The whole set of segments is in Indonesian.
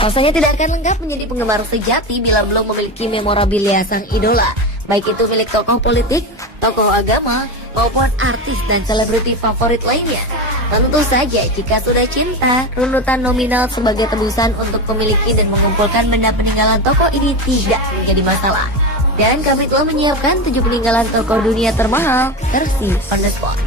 Rasanya tidak akan lengkap menjadi penggemar sejati bila belum memiliki memorabilia sang idola, baik itu milik tokoh politik, tokoh agama, maupun artis dan selebriti favorit lainnya. Tentu saja jika sudah cinta, runutan nominal sebagai tebusan untuk memiliki dan mengumpulkan benda peninggalan tokoh ini tidak menjadi masalah. Dan kami telah menyiapkan 7 peninggalan tokoh dunia termahal versi on the spot.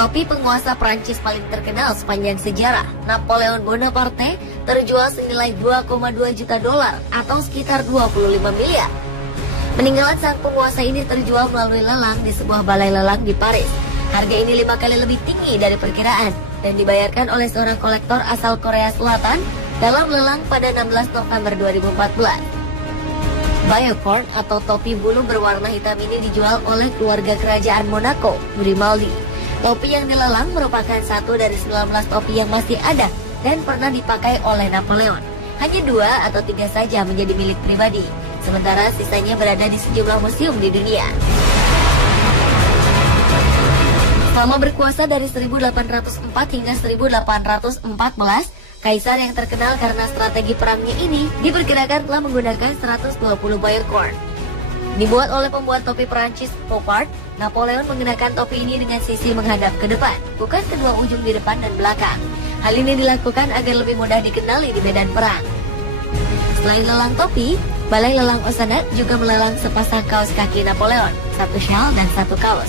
Topi penguasa Prancis paling terkenal sepanjang sejarah, Napoleon Bonaparte, terjual senilai 2,2 juta dolar atau sekitar 25 miliar. Peninggalan sang penguasa ini terjual melalui lelang di sebuah balai lelang di Paris. Harga ini 5 kali lebih tinggi dari perkiraan dan dibayarkan oleh seorang kolektor asal Korea Selatan dalam lelang pada 16 November 2014. Biocorn atau topi bulu berwarna hitam ini dijual oleh keluarga kerajaan Monaco, Grimaldi. Topi yang dilelang merupakan satu dari 19 topi yang masih ada dan pernah dipakai oleh Napoleon. Hanya 2 atau 3 saja menjadi milik pribadi, sementara sisanya berada di sejumlah museum di dunia. Selama berkuasa dari 1804 hingga 1814, kaisar yang terkenal karena strategi perangnya ini diperkirakan telah menggunakan 120 Biocorn. Dibuat oleh pembuat topi Perancis pop art, Napoleon mengenakan topi ini dengan sisi menghadap ke depan, bukan kedua ujung di depan dan belakang. Hal ini dilakukan agar lebih mudah dikenali di medan perang. Selain lelang topi, Balai Lelang Osana juga melelang sepasang kaos kaki Napoleon, 1 shawl dan 1 kaos.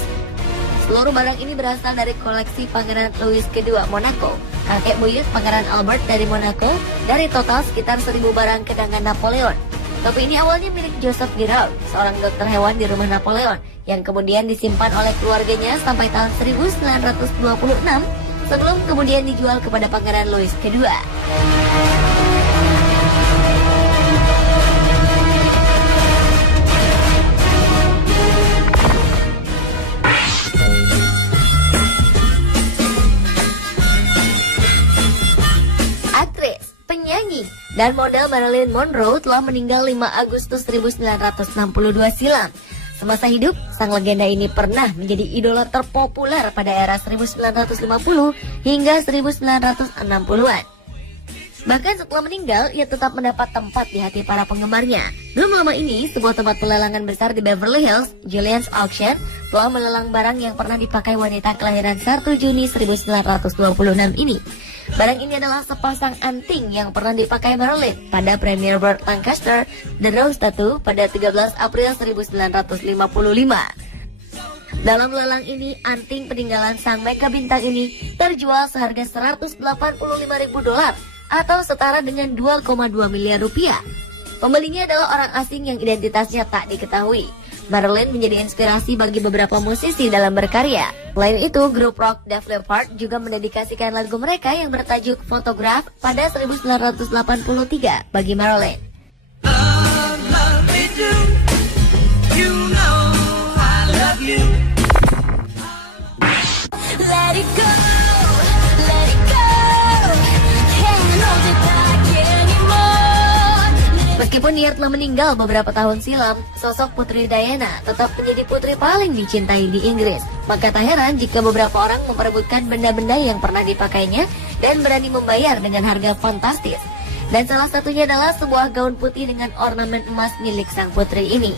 Seluruh barang ini berasal dari koleksi Pangeran Louis II Monaco, kakek buyut Pangeran Albert dari Monaco, dari total sekitar 1.000 barang kedangan Napoleon. Topi ini awalnya milik Joseph Giraud, seorang dokter hewan di rumah Napoleon, yang kemudian disimpan oleh keluarganya sampai tahun 1926, sebelum kemudian dijual kepada Pangeran Louis II. Aktris, penyanyi, dan model Marilyn Monroe telah meninggal 5 Agustus 1962 silam. Semasa hidup, sang legenda ini pernah menjadi idola terpopuler pada era 1950 hingga 1960-an. Bahkan setelah meninggal, ia tetap mendapat tempat di hati para penggemarnya. Belum lama ini, sebuah tempat pelelangan besar di Beverly Hills, Julian's Auction, telah melelang barang yang pernah dipakai wanita kelahiran 1 Juni 1926 ini. Barang ini adalah sepasang anting yang pernah dipakai Marilyn pada Premier Burt Lancaster The Rose Tattoo pada 13 April 1955. Dalam lelang ini, anting peninggalan sang mega bintang ini terjual seharga 185.000 dolar atau setara dengan 2,2 miliar rupiah. Pembelinya adalah orang asing yang identitasnya tak diketahui. Marilyn menjadi inspirasi bagi beberapa musisi dalam berkarya. Selain itu, grup rock Def Leppard juga mendedikasikan lagu mereka yang bertajuk Photograph pada 1983 bagi Marilyn. Let it go. Meskipun ia telah meninggal beberapa tahun silam, sosok Putri Diana tetap menjadi putri paling dicintai di Inggris. Maka tak heran jika beberapa orang memperebutkan benda-benda yang pernah dipakainya dan berani membayar dengan harga fantastis. Dan salah satunya adalah sebuah gaun putih dengan ornamen emas milik sang putri ini.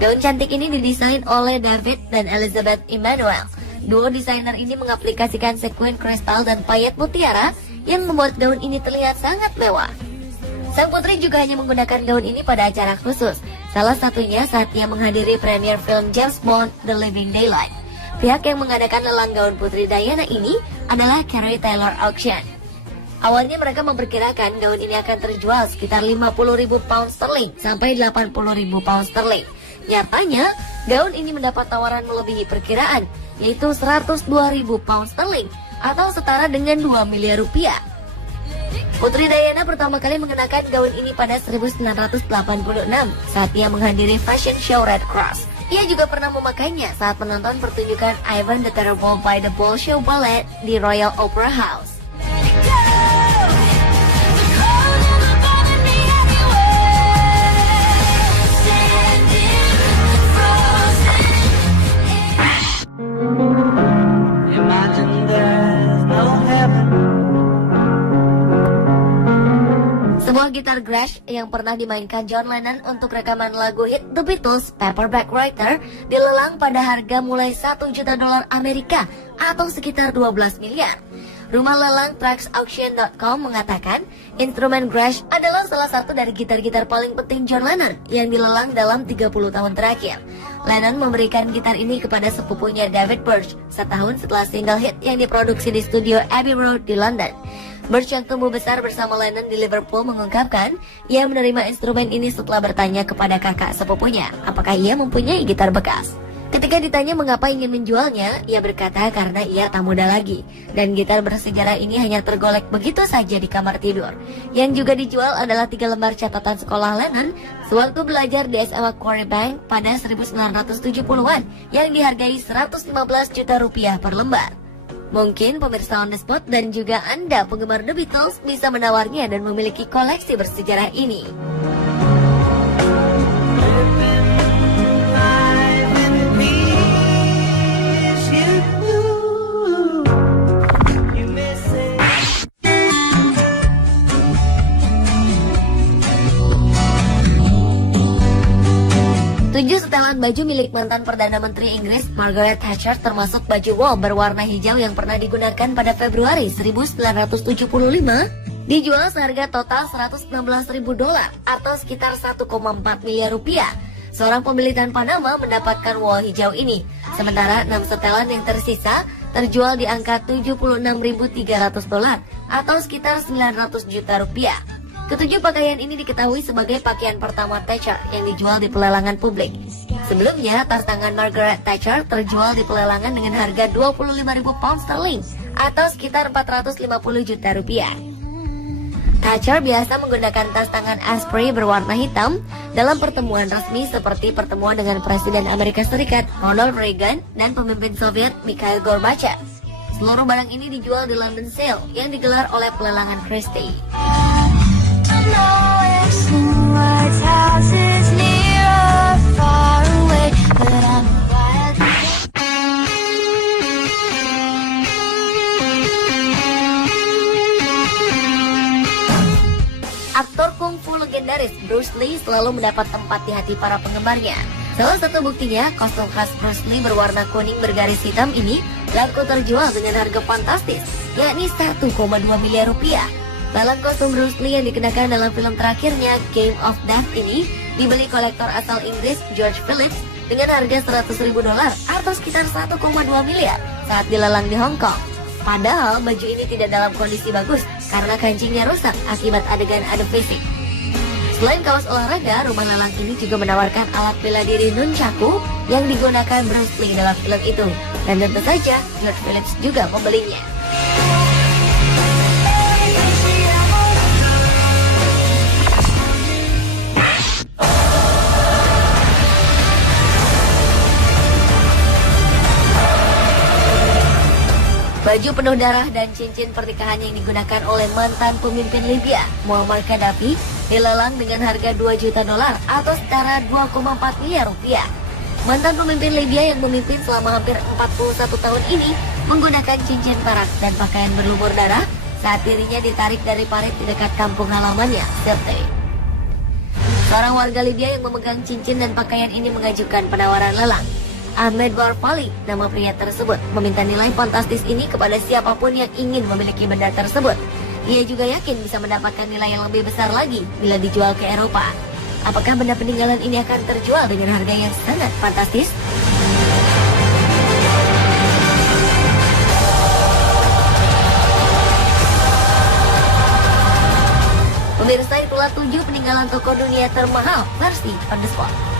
Gaun cantik ini didesain oleh David dan Elizabeth Emmanuel. Duo desainer ini mengaplikasikan sekuen kristal dan payet mutiara yang membuat gaun ini terlihat sangat mewah. Sang putri juga hanya menggunakan gaun ini pada acara khusus, salah satunya saat ia menghadiri premier film James Bond The Living Daylight. Pihak yang mengadakan lelang gaun Putri Diana ini adalah Carrie Taylor Auction. Awalnya mereka memperkirakan gaun ini akan terjual sekitar 50.000 pound sterling sampai 80.000 pound sterling. Nyatanya, gaun ini mendapat tawaran melebihi perkiraan, yaitu 102.000 pound sterling atau setara dengan 2 miliar rupiah. Putri Diana pertama kali mengenakan gaun ini pada 1986 saat ia menghadiri fashion show Red Cross. Ia juga pernah memakainya saat menonton pertunjukan Ivan the Terrible by the Bolshoi Ballet di Royal Opera House. Sebuah gitar Gretsch yang pernah dimainkan John Lennon untuk rekaman lagu hit The Beatles, Paperback Writer, dilelang pada harga mulai $1 juta Amerika atau sekitar 12 miliar. Rumah lelang TraxAuction.com mengatakan instrumen Gretsch adalah salah satu dari gitar-gitar paling penting John Lennon yang dilelang dalam 30 tahun terakhir. Lennon memberikan gitar ini kepada sepupunya David Birch setahun setelah single hit yang diproduksi di studio Abbey Road di London. Birch yang tumbuh besar bersama Lennon di Liverpool mengungkapkan ia menerima instrumen ini setelah bertanya kepada kakak sepupunya apakah ia mempunyai gitar bekas. Ketika ditanya mengapa ingin menjualnya, ia berkata karena ia tak muda lagi dan gitar bersejarah ini hanya tergolek begitu saja di kamar tidur. Yang juga dijual adalah 3 lembar catatan sekolah Lennon sewaktu belajar di SMA Quarry Bank pada 1970-an yang dihargai 115 juta rupiah per lembar. Mungkin pemirsa On The Spot dan juga Anda penggemar The Beatles bisa menawarnya dan memiliki koleksi bersejarah ini. Tujuh setelan baju milik mantan Perdana Menteri Inggris Margaret Thatcher termasuk baju wol berwarna hijau yang pernah digunakan pada Februari 1975 dijual seharga total $116.000 atau sekitar 1,4 miliar rupiah. Seorang pembeli tanpa nama mendapatkan wol hijau ini, sementara 6 setelan yang tersisa terjual di angka $76.300 atau sekitar 900 juta rupiah. Ketujuh pakaian ini diketahui sebagai pakaian pertama Thatcher yang dijual di pelelangan publik. Sebelumnya, tas tangan Margaret Thatcher terjual di pelelangan dengan harga 25.000 pound sterling atau sekitar 450 juta rupiah. Thatcher biasa menggunakan tas tangan Asprey berwarna hitam dalam pertemuan resmi seperti pertemuan dengan Presiden Amerika Serikat Ronald Reagan dan pemimpin Soviet Mikhail Gorbachev. Seluruh barang ini dijual di London Sale yang digelar oleh pelelangan Christie. Aktor kungfu legendaris Bruce Lee selalu mendapat tempat di hati para penggemarnya. Salah satu buktinya, kostum khas Bruce Lee berwarna kuning bergaris hitam ini laku terjual dengan harga fantastis, yakni 1,2 miliar rupiah. Lelang kostum Bruce Lee yang dikenakan dalam film terakhirnya Game of Death ini dibeli kolektor asal Inggris George Phillips dengan harga $100.000 atau sekitar 1,2 miliar saat dilelang di Hong Kong. Padahal baju ini tidak dalam kondisi bagus karena kancingnya rusak akibat adegan adu fisik. Selain kaos olahraga, rumah lelang ini juga menawarkan alat bela diri nunchaku yang digunakan Bruce Lee dalam film itu. Dan tentu saja George Phillips juga membelinya. Baju penuh darah dan cincin pernikahan yang digunakan oleh mantan pemimpin Libya, Muammar Gaddafi, dilelang dengan harga $2 juta atau setara 2,4 miliar rupiah. Mantan pemimpin Libya yang memimpin selama hampir 41 tahun ini menggunakan cincin perak dan pakaian berlumur darah saat dirinya ditarik dari parit di dekat kampung halamannya, Sirte. Seorang warga Libya yang memegang cincin dan pakaian ini mengajukan penawaran lelang. Ahmed Warfali, nama pria tersebut, meminta nilai fantastis ini kepada siapapun yang ingin memiliki benda tersebut. Ia juga yakin bisa mendapatkan nilai yang lebih besar lagi bila dijual ke Eropa. Apakah benda peninggalan ini akan terjual dengan harga yang sangat fantastis? Pemirsa, itulah 7 peninggalan tokoh dunia termahal versi On The Spot.